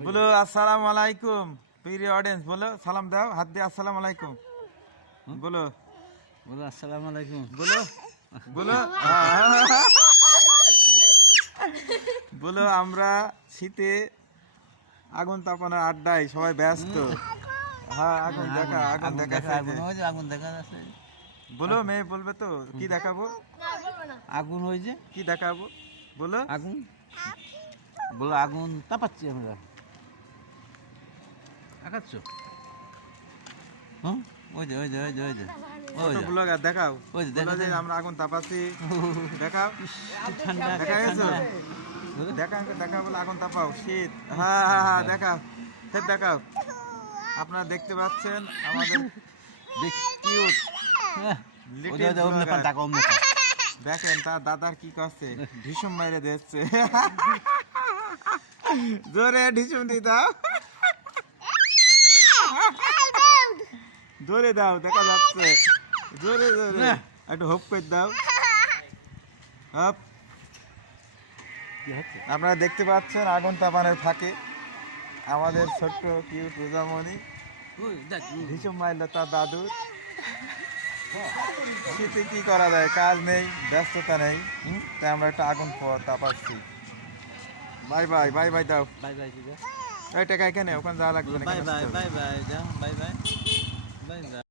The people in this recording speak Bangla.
बोलो अस्सलाम वालेकुम प्रिय ऑडियंस बोलो सलाम दाओ हाथ দিয়ে अस्सलाम वालेकुम बोलो बोलो अस्सलाम वालेकुम बोलो बोलो बोलो আমরা শীতে আগুন তাপানোর আড্ডায় সবাই ব্যস্ত হ্যাঁ আগুন দেখা আগুন দেখা যাচ্ছে बोलो मैं বলবে তো কি দেখাবো আগুন ওই যে কি দেখাবো बोलो আগুন বলো আগুন তাপাচ্ছি আমরা আকাচ্ছ হ্যাঁ ওই যে ব্লগার দেখাও ওই যে বলো যে আমরা আগুন তাপাচ্ছি দেখাও ঠান্ডা দেখা গেছো দেখাও বলে আগুন তাপাও শীত হ্যাঁ দেখাও ফের দেখাও আপনারা দেখতে পাচ্ছেন আমাদের কিউট দেখেন তার দাদার কি করছে ঢিসুম মেরে দিচ্ছে জোরে ঢিসুম দি দাও জোরে দাও দেখা যাচ্ছে জোরে জোরে একটু হোপ করে দাও হপ আপনারা দেখতে পাচ্ছেন আগুন তাপানের ফাঁকে আমাদের ছোট্ট কিউট রোজামণি ঢিসুম মারল তার দাদুর শীতে কি করা যায় কাজ নেই ব্যস্ততা নেই তাই আমরা একটা আগুন তাপাচ্ছি বাই বাই বাই বাই দাও বাই বাই ওই টাকা এখানে ওখানে যাওয়া লাগবে না বাই বাই বাই বাই যাও বাই বাই বাই বাই